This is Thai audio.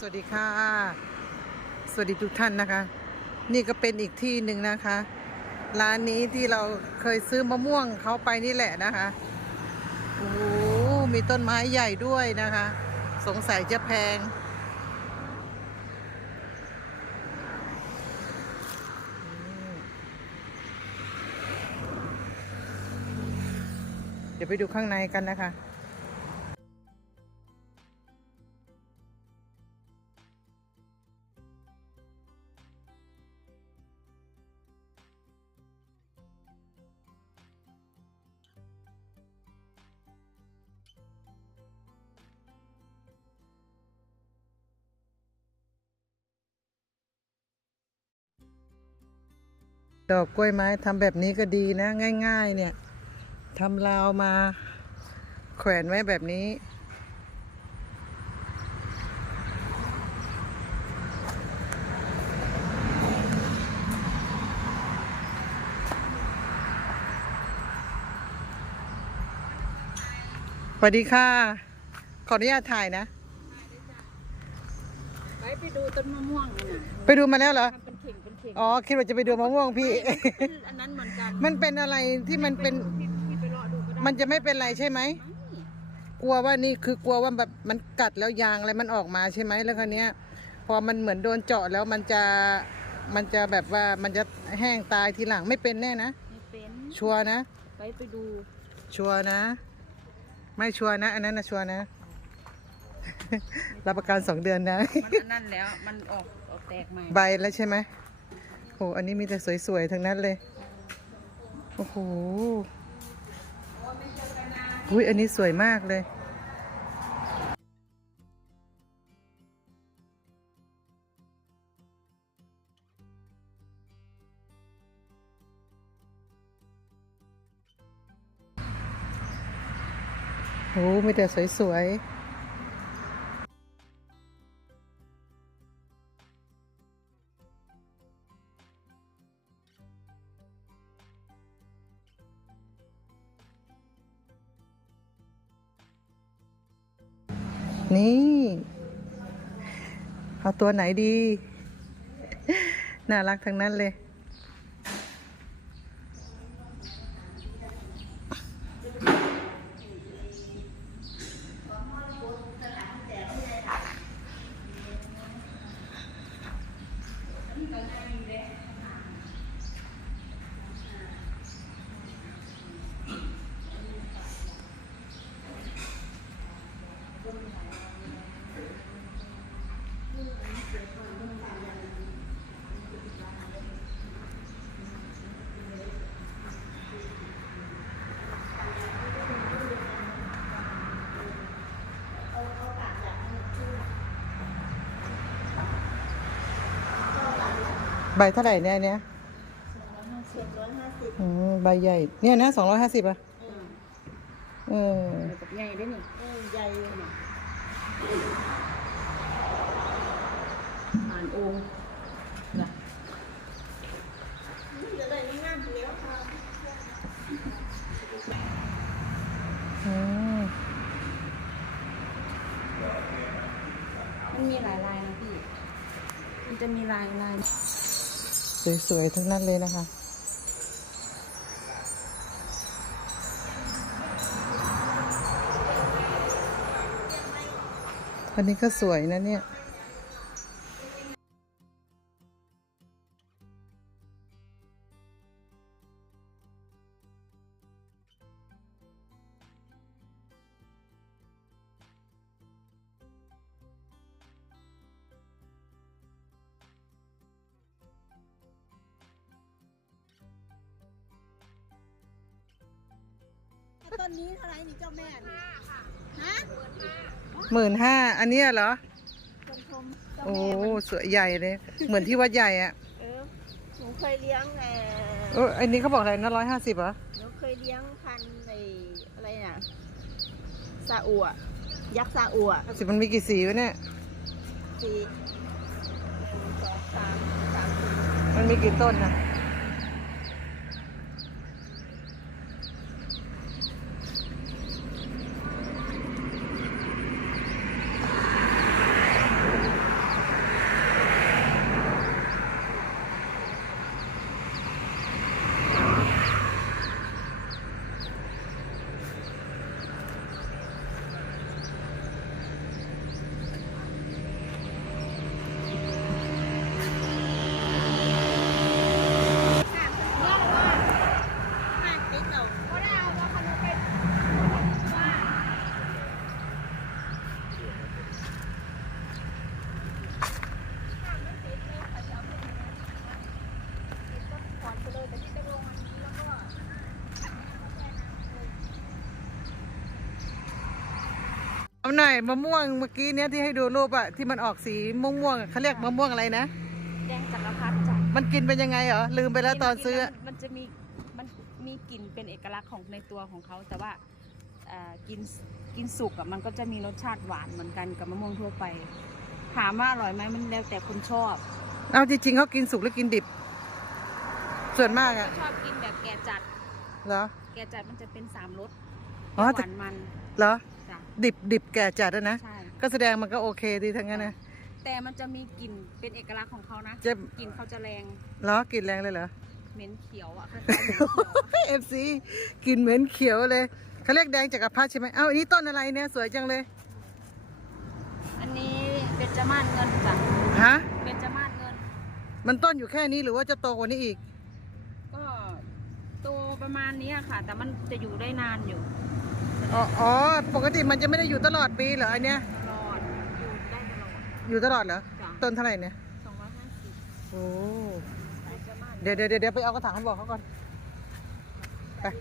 สวัสดีค่ะ สวัสดีทุกท่านนะคะ นี่ก็เป็นอีกที่หนึ่งนะคะ ร้านนี้ที่เราเคยซื้อมะม่วงเขาไปนี่แหละนะคะโอ้มีต้นไม้ใหญ่ด้วยนะคะ สงสัยจะแพง เดี๋ยวไปดูข้างในกันนะคะ ดอกกล้วยไม้ทำแบบนี้ก็ดีนะ ง่าย ๆ เนี่ยทำราวมาแขวนไว้แบบนี้ สวัสดีค่ะ ขออนุญาตถ่ายนะ ไปไปดูต้นมะม่วงน่ะไปดูมาแล้วเหรอ ทำเป็นเข่งเป็นเข่งอ๋อคิดว่าจะไปดูมะม่วงพี่อันนั้นเหมือนกันมันเป็นอะไรที่มันเป็นพี่พี่ไปรอดูก็ได้มันจะไม่เป็นไรใช่ไหม กลัวว่านี่คือกลัวว่าแบบมันกัดแล้วยางอะไรมันออกมาใช่ไหมแล้วคราวเนี้ย พอมันเหมือนโดนเจาะแล้วมันจะมันจะแบบว่ามันจะแห้งตายทีหลังไม่เป็นแน่นะไม่เป็นชัวร์นะ ไปไปดูชัวร์นะ ไม่ชัวร์นะ อันนั้นนะชัวร์นะ รับประกันสองเดือนนะ มันอันนั้นแล้ว มันออกออกแตกใหม่ ใบแล้วใช่ไหม โห อันนี้มีแต่สวยๆ ทั้งนั้นเลย โอ้โหอุ้ยอันนี้สวยมากเลย โอ้มีแต่สวยๆ นี่ เอาตัวไหนดี น่ารักทั้งนั้นเลย ใบเท่าไหร่เนี่ยอันเนี้ยอืมใบใหญ่ เนี่ยนะสองร้อยห้าสิบอะเออแบบใหญ่ด้วยนี่เออใหญ่เลยนี่อ่านองค์นะอืมมันมีหลายลายนะพี่ มันจะมีลายลาย สวยๆ ทั้งนั้นเลยนะคะวันนี้ก็สวยนะเนี่ย นนี้เท่าไหรนี่เจ้าแม่นี่ฮะหมื่นห้าอันเนี้ยเหรอ ชมชมเจ้าโอ้แม่มันสวยใหญ่เลย เหมือนที่วัดใหญ่อะเออหนูเคยเลี้ยงเอเอออันนี้เขาบอกอะไรนะร้อยห้าสิบเหรอ หนูเคยเลี้ยงพันธุ์ไออะไรน่ะซาอัวยักษ์ซาอัวสิบมันมีกี่สีวะเนี่ย สี่หนึ่งสองสามสามสี่มันมีกี่ต้นนะ เอาหน่อยมะม่วงเมื่อกี้เนี้ยที่ให้ดูรูปอะที่มันออกสีม่วงๆอะเขาเรียกมะม่วงอะไรนะ แดงจักรพรรดิจ้ะมันกินเป็นยังไงเหรอลืมไปแล้วตอนซื้ออะกินแล้วมันจะมีมันมีกลิ่นเป็นเอกลักษณ์ของในตัวของเขาแต่ว่าเอ่อกินกินสุกอะมันก็จะมีรสชาติหวานเหมือนกันกับมะม่วงทั่วไป ถามว่าอร่อยไหมมันแล้วแต่คนชอบเอาจริงๆเขากินสุกหรือกินดิบ ส่วนมากอะชอบกินแบบแก่จัดเหรอแก่จัดมันจะเป็นสามรส อ๋อหแต่วานมันเหรอ จ้ะดิบดิบแก่จัดอะนะ ใช่ ก็แสดงมันก็โอเคดีทั้งนั้นนะ แต่มันจะมีกลิ่นเป็นเอกลักษณ์ของเขานะจะ กลิ่นเขาจะแรงเหรอกลินแรงเลยเหรอ เหม็นเขียวอะคล้ายๆเหม็นเขียวอะ เอฟซีกินเหมือนเขียวเลยเขาเรียกแดงจักรพรรดิใช่ไหมเอ้าอันนี้ต้นอะไรเนี่ยสวยจังเลยอันนี้เบญจมาศเงินจ้ะฮะเบญจมาศเงิน มันต้นอยู่แค่นี้หรือว่าจะโตกว่านี้อีกก็ตัว ประมาณนี้ค่ะ แต่มันจะอยู่ได้นานอยู่อ๋ออ๋อปกติมันจะไม่ได้อยู่ตลอดปีเหรออันเนี้ย ตลอดอยู่ได้ตลอด อยู่ตลอดเหรอ จ้ะ ต้นเท่าไหร่เนี่ย สองร้อยห้าสิบโอ้เบญจมาศเดี๋ยวเดี๋ยวเดี๋ยวไปเอากระถางเขาบอกเขาก่อน ไปขัด